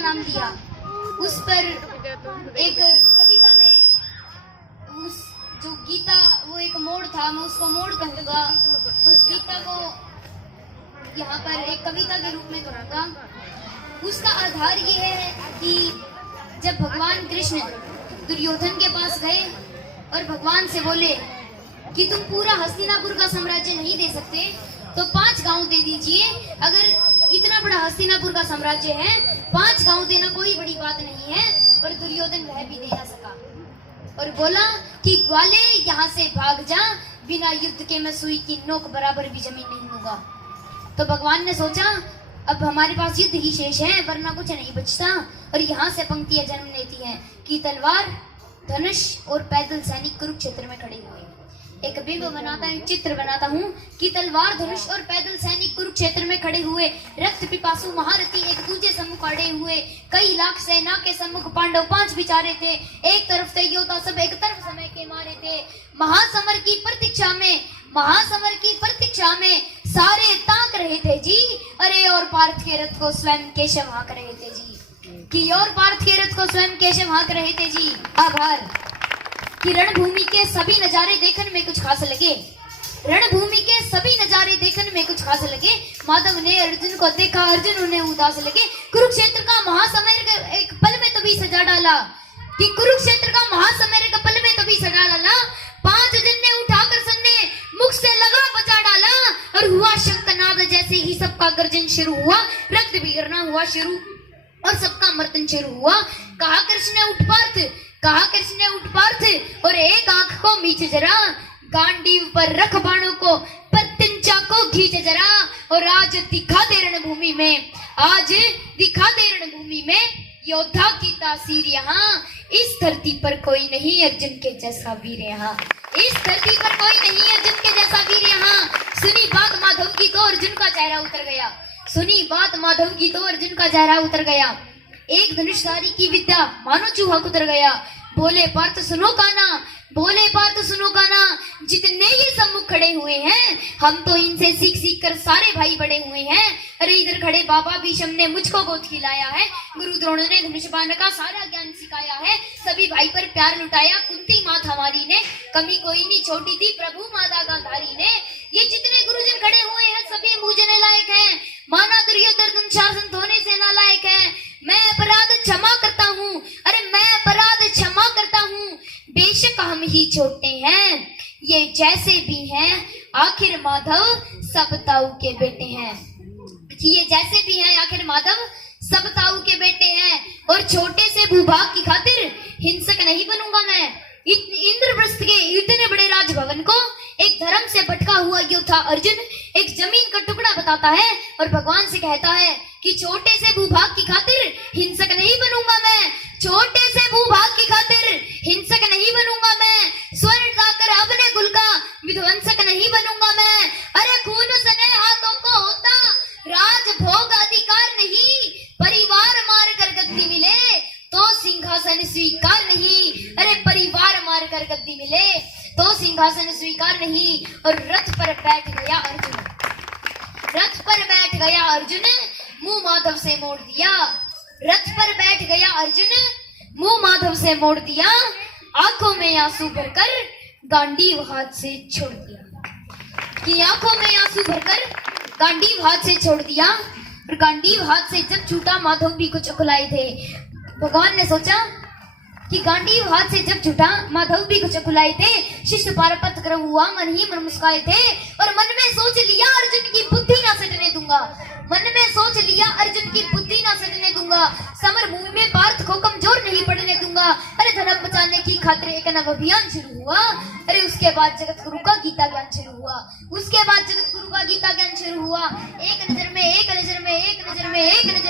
नाम दिया। उस पर एक कविता में उस जो गीता वो एक मोड़ था, मैं उसको मोड़ कहूँगा। उस गीता को यहाँ पर एक कविता के रूप में कहूँगा। उसका आधार ये है कि जब भगवान कृष्ण दुर्योधन के पास गए और भगवान से बोले कि तुम पूरा हस्तिनापुर का साम्राज्य नहीं दे सकते तो 5 गांव दे दीजिए। अगर इतना बड़ा हस्तिनापुर का साम्राज्य है, 5 गांव देना कोई बड़ी बात नहीं है। और दुर्योधन वह भी दे ना सका और बोला कि ग्वाले यहाँ से भाग जा, बिना युद्ध के मैं सुई की नोक बराबर भी जमीन नहीं दूंगा। तो भगवान ने सोचा अब हमारे पास युद्ध ही शेष है, वरना कुछ नहीं बचता। और यहाँ से पंक्तियां जन्म लेती हैं कि तलवार, धनुष और पैदल सैनिक कुरुक्षेत्र में खड़े हुए। एक बिंब बनाता है, चित्र बनाता हूँ कि तलवार, धनुष और पैदल सैनिक कुरुक्षेत्र में खड़े हुए। रक्त पिपासु महारथी एक दूजे सम्मुख अड़े हुए। कई लाख सेना के सम्मुख पांडव 5 बिचारे थे। एक तरफ थे योद्धा सब, एक तरफ समय के मारे थे। महासमर की प्रतीक्षा में सारे ताक रहे थे जी। अरे और पार्थ के रथ को स्वयं केशव हाँक रहे थे जी। कि और पार्थ के रथ को स्वयं केशव हाँक रहे थे जी। आभार। कि रणभूमि के सभी नजारे देखने में कुछ खास लगे। रणभूमि के सभी नजारे देखने में कुछ खास लगे। माधव ने अर्जुन को देखा, अर्जुन उन्हें उदास लगे। कुरुक्षेत्र का महासमर एक पल में तभी सजा डाला। कि कुरुक्षेत्र का महासमर एक पल में तभी सजा डाला। 5 दिन ने उठाकर सबने मुख से लगा बचा डाला। और हुआ शंखनाद, जैसे ही सबका गर्जन शुरू हुआ, रक्त भी गिरना हुआ शुरू और सबका मर्दन शुरू हुआ। कहा कृष्ण ने उठ पार्थ और एक आंख को मीच जरा। गांडीव पर रख बाणों को, प्रत्यंचा को खींच जरा। और आज दिखा दे रणभूमि में योद्धा की तासीर यहाँ। इस धरती पर कोई नहीं अर्जुन के जैसा वीर यहाँ। इस धरती पर कोई नहीं अर्जुन के जैसा वीर यहाँ। सुनी बात माधव की तो अर्जुन का चेहरा उतर गया। सुनी बात माधव की तो अर्जुन का चेहरा उतर गया। एक धनुषधारी की विद्या मानो चूहा उतर गया। बोले पार्थ सुनो गाना, जितने ये सम्मुख खड़े हुए हैं, हम तो इनसे सीख कर सारे भाई बड़े हुए हैं। अरे इधर खड़े बाबा भीष्म ने मुझको गोद खिलाया है। गुरु द्रोण ने धनुष बाण का सारा ज्ञान सिखाया है। सभी भाई पर प्यार लुटाया कुंती माँ हमारी ने। कमी कोई नहीं छोटी थी प्रभु माता गांधारी ने। ये जितने गुरुजन खड़े हुए हैं सभी पूजने लायक हैं। माना दुर्योधन शासन धोने से नालायक है। मैं अपराध क्षमा करता हूँ, बेशक हम ही छोटे हैं, ये जैसे भी हैं आखिर माधव सब ताऊ के बेटे हैं। कि ये जैसे भी हैं आखिर माधव सब ताऊ के बेटे हैं। और छोटे से भूभाग की खातिर हिंसक नहीं बनूंगा मैं। इंद्रप्रस्थ के इतने बड़े राजभवन को एक धर्म से भटका हुआ योद्धा अर्जुन एक जमीन का टुकड़ा बताता है और भगवान से कहता है कि छोटे से भूभाग की खातिर हिंसक नहीं बनूंगा मैं। छोटे से भूभाग की खातिर हिंसक नहीं बनूंगा मैं। स्वर्ण लाकर अपने कुल का विध्वंसक नहीं बनूंगा मैं। अरे खून सने हाथों को होता राजभोग अधिकार नहीं। परिवार मार कर गद्दी मिले तो सिंहासन स्वीकार नहीं। अरे परिवार मार कर गद्दी मिले तो सिंहासन स्वीकार नहीं। और रथ पर बैठ गया अर्जुन मुंह माधव से मोड़ दिया। रथ पर बैठ गया अर्जुन मुंह माधव से मोड़ दिया। आंखों में आंसू भरकर गांडीव हाथ से छोड़ दिया। कि आंखों में आंसू भरकर गांडीव हाथ से छोड़ दिया। और गांडीव हाथ से जब छूटा माधव भी कुछ उखलाए थे। भगवान ने सोचा कि गांडीव हाथ से जब छूटा माधव भी कुछ उखलाए थे। शिष्य पारपत क्रम हुआ, मन ही मन मुस्काए थे। और मन में सोच लिया अर्जुन की बुद्धि ना सटने दूंगा। समर भूमि में पार्थ को कमजोर नहीं पड़ने दूंगा। अरे धर्म बचाने की खातिर एक नव अभियान शुरू हुआ। अरे उसके बाद जगत गुरु का गीता ज्ञान शुरू हुआ। एक नजर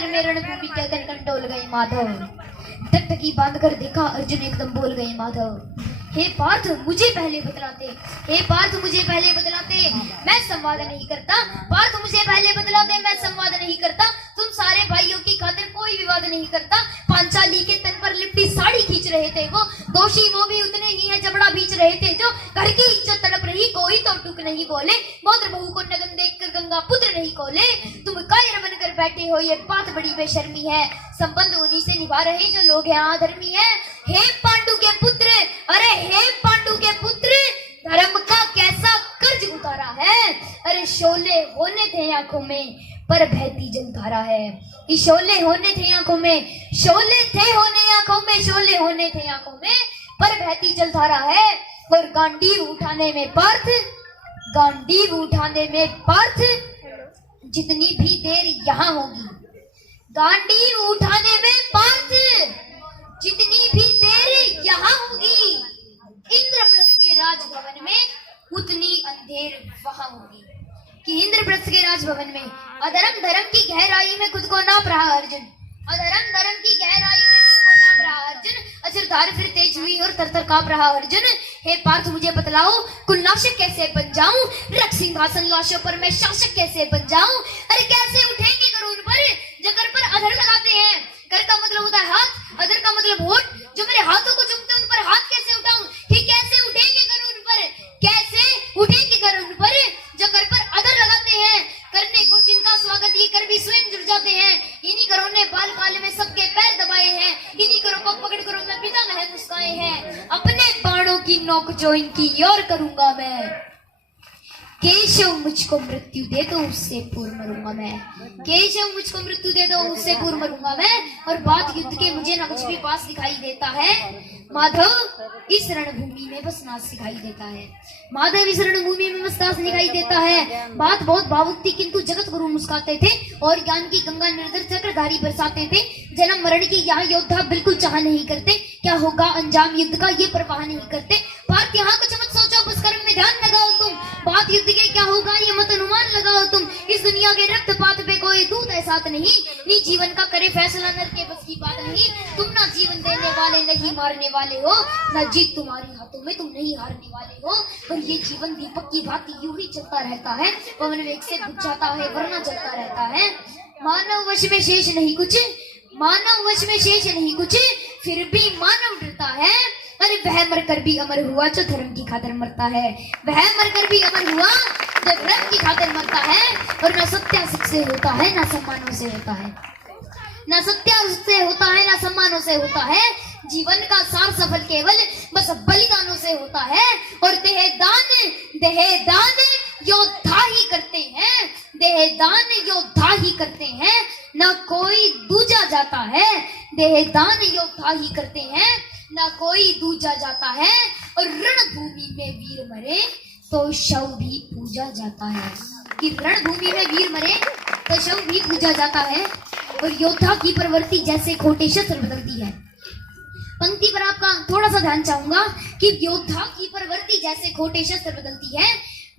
में रणभूमि के कनकन डोल गए माधव। टकटकी बांध कर देखा अर्जुन एकदम बोल गए माधव। हे पार्थ मुझे पहले बतलाते, मैं संवाद नहीं करता। पार्थ मुझे पहले बतलाते, मैं संवाद नहीं करता। तुम सारे भाइयों की खातिर कोई विवाद नहीं करता। पांचाली के तन पर लिपटी साड़ी खींच रहे थे वो, दोषी वो भी उतने ही है जबड़ा बीच रहे थे जो। घर की इज्जत तड़प रही, कोई तो टुक नहीं बोले। मौत्र बहू को नगन देखकर गंगा पुत्र नहीं खोले। तुम कायर बनकर बैठे कहते हो ये बात बड़ी बेशर्मी है, संबंध उन्हीं से निभा रहे जो लोग हैं अधर्मी है। हे पांडु के पुत्र, अरे हे पांडु के पुत्र, धर्म का कैसा कर्ज उतारा है। अरे शोले होने थे आंखों में पर बहती जलधारा है। कि शोले होने थे आंखों में, शोले थे होने आंखों में, शोले होने थे आंखों में पर बहती जलधारा है। और गांडीव उठाने में पार्थ, गांडीव उठाने में पार्थ जितनी भी देर यहाँ होगी, गांडीव उठाने में पार्थ जितनी भी देर यहाँ होगी, इंद्रप्रस्थ के राजभवन में उतनी अंधेर वहां होगी। कि इंद्रप्रस्थ के राजभवन में अधर्म धर्म की गहराई में खुद को नाप रहा अर्जुन, अधर्म धर्म की गहराई में खुद को नाप रहा अर्जुन, असुरधार फिर तेज हुई और थर-थर कांप रहा अर्जुन। हे पार्थ मुझे बतलाओ कुलनाशक कैसे बन जाऊं, रख सिंहासन लाशों पर मैं शासक कैसे बन जाऊं। अरे कैसे उठेंगे करूं उन पर जो कर पर अधर लगाते हैं। कर का मतलब होता है हाथ, अधर का मतलब होठ। जो मेरे हाथों को चूमते उन पर हाथ कैसे उठाऊं, ठीक कैसे उठेंगे करूं उन पर, कैसे उठेंगे करूं उन पर जो कर पर अधर लगाते हैं। करने को जिनका स्वागत ये कर भी स्वयं जुड़ जाते हैं। इन्हीं करों ने बाल काल में सबके पैर दबाए हैं, इन्हीं करों को पकड़ करो मैं पिता महल मुस्काए हैं। अपने बाणों की नोक जो इनकी और करूंगा मैं, केशव मुझको मृत्यु दे दो उससे पूर्व मरूंगा मैं, केशव मुझको मृत्यु दे दो उससे पूर्व मरूंगा मैं। और बात युद्ध के मुझे ना कुछ भी पास दिखाई देता है, माधव इस रणभूमि में बसना सिखाई देता है, माधव इस रणभूमि में बसना सिखाई देता है। बात बहुत भावुक थी किंतु जगत गुरु मुस्काते थे और ज्ञान की गंगा निर्धर चक्रधारी बरसाते थे। जन्म मरण की यहाँ योद्धा बिल्कुल चाह नहीं करते, क्या होगा अंजाम युद्ध का ये परवाह नहीं करते। पार्थ यहाँ कुछ मत सोचो, बस कर्म में ध्यान लगाओ तुम, बात युद्ध के क्या होगा ये मत अनुमान लगाओ तुम। इस दुनिया के रक्तपात पे कोई दूत ऐसा नहीं, नी जीवन का करे फैसला नर के बस की बात नहीं। तुम ना जीवन देने वाले नहीं मारने वाले हो, ना जीत तुम्हारी हाथों में तुम नहीं हारने वाले हो। पर ये जीवन दीपक की भांति यूं ही चलता रहता है, पवन वेग से बुझ जाता है वरना चलता रहता है। मानव वश में शेष नहीं कुछ, मानव वश में शेष नहीं कुछ, फिर भी मानव डरता है। अरे वह मरकर भी अमर हुआ जो धर्म की खातिर मरता है, वह मरकर भी अमर हुआ जो धर्म की खातिर मरता है। और न सत्या से होता है ना सम्मानों से होता है, ना सत्या से होता है ना सम्मानों से होता है। जीवन का सार सफल केवल बस बलिदानों से होता है। और देहदान, देहदान योद्धा ही करते हैं, देहदान योद्धा ही करते हैं, ना कोई दूजा जाता है। देहदान योद्धा ही करते हैं, ना कोई दूजा जाता है। और रणभूमि में वीर मरे तो शव भी पूजा जाता है, कि रणभूमि में वीर मरे तो शव भी पूजा जाता है। और योद्धा की प्रवृत्ति जैसे खोटे शस्त्र बदलती है। पंक्ति पर आपका थोड़ा सा ध्यान चाहूंगा कि योद्धा की प्रवृत्ति जैसे खोटे शस्त्र बदलती है,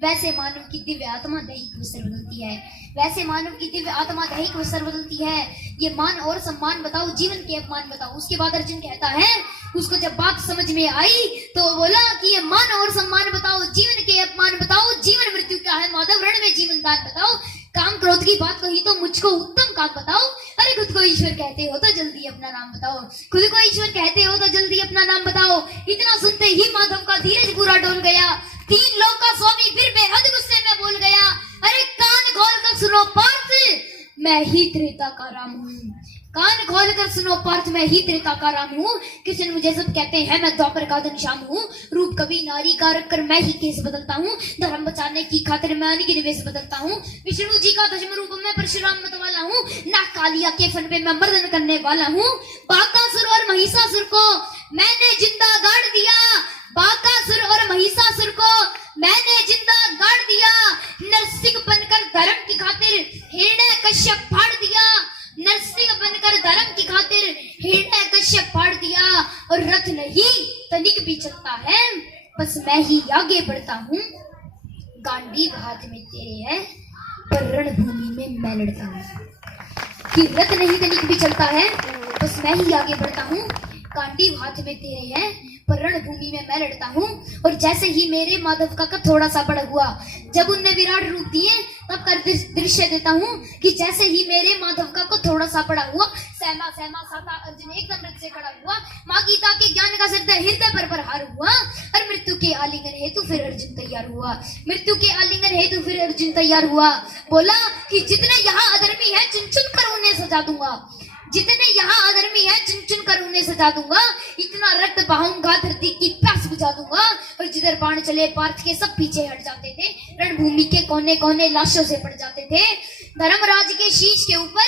वैसे मानव की दिव्य आत्मा दैहिक वस्त्र बदलती है, वैसे मानव की दिव्य आत्मा दैहिक वस्त्र बदलती है। ये मान और सम्मान बताओ, जीवन के अपमान बताओ। उसके बाद अर्जुन कहता है, उसको जब बात समझ में आई तो बोला कि ये मान और सम्मान बताओ, जीवन के अपमान बताओ, जीवन मृत्यु क्या है माधव, रण में जीवन दान बताओ। काम क्रोध की बात कही तो मुझको उत्तम काम बताओ। अरे खुद को ईश्वर कहते हो तो जल्दी अपना नाम बताओ, खुद को ईश्वर कहते हो तो जल्दी अपना नाम बताओ। इतना सुनते ही माधव का धीरज पूरा डोल गया, तीन लोक का स्वामी फिर बेहद गुस्से में बोल गया। अरे कान खोल कर सुनो पार्थ, मैं ही त्रेता का राम हूँ, कान खोल कर सुनो पार्थ, मैं ही त्रेता का राम हूँ। कृष्ण मुझे सब कहते हैं, मैं द्वापर का घनश्याम हूँ। रूप कभी नारी का रख कर मैं ही केस बदलता हूँ, धर्म बचाने की खातिर मैं अनिगिन वेश बदलता हूँ। विष्णु जी का दशम रूप में परशुराम मत वाला हूँ, ना कालिया के फन पे मैं मर्दन करने वाला हूँ। बाकासुर और महिषासुर को मैंने जिंदा गाड़ दिया, बाकासुर और महिषासुर को मैंने जिंदा गाड़ दिया। नरसिंह बनकर धर्म की खातिर हिरण्य कश्यप फाड़ दिया, नरसिंह बनकर धर्म की खातिर हिरण्य कश्यप फाड़ दिया। और रथ नहीं तनिक भी चलता है, बस मैं ही आगे बढ़ता हूँ। गांडीव हाथ में तेरे है पर रणभूमि में मैं लड़ता हूँ। कि रथ नहीं तनिक भी चलता है, बस मैं ही आगे बढ़ता हूँ। गांडीव हाथ में तेरे है पर रणभूमि में मैं लड़ता हूँ। और जैसे ही मेरे माधव का कद थोड़ा सा बड़ा हुआ, जब उनने विराट रूप दिए तब कर दृश्य देता हूँ कि जैसे ही मेरे माधव का कद थोड़ा सा बड़ा हुआ, सहमा सहमा साता अर्जुन एकदम रथ से खड़ा हुआ। माँ गीता के ज्ञान का सिद्ध हृदय पर प्रहार हुआ और मृत्यु के आलिंगन हेतु फिर अर्जुन तैयार हुआ। मृत्यु के आलिंगन हेतु फिर अर्जुन तैयार हुआ। बोला कि जितने यहाँ अधर्मी है चुन चुन कर उन्हें सजा दूंगा, जितने यहाँ अधर्मी है चुन चुन कर उन्हें सजा दूंगा, इतना रक्त बहाऊंगा धरती की प्यास बुझा दूंगा। और जिधर बाण चले पार्थ के सब पीछे हट जाते थे, रणभूमि के कोने कोने लाशों से पड़ जाते थे। धर्मराज के शीश के ऊपर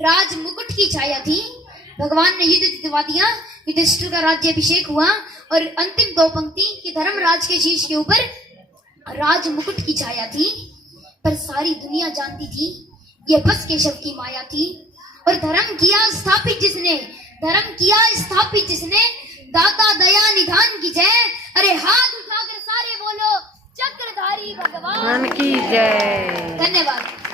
राज मुकुट की छाया थी। भगवान ने युद्ध जितवा दिया, युधिष्ठिर का राज्याभिषेक हुआ। और अंतिम दो पंक्ति कि धर्मराज के शीश के ऊपर राज मुकुट की छाया थी, पर सारी दुनिया जानती थी ये बस केशव की माया थी। और धर्म किया स्थापित जिसने, धर्म किया स्थापित जिसने, दाता दया निधान की जय। अरे हाथ उठाकर सारे बोलो चक्रधारी भगवान की जय। धन्यवाद।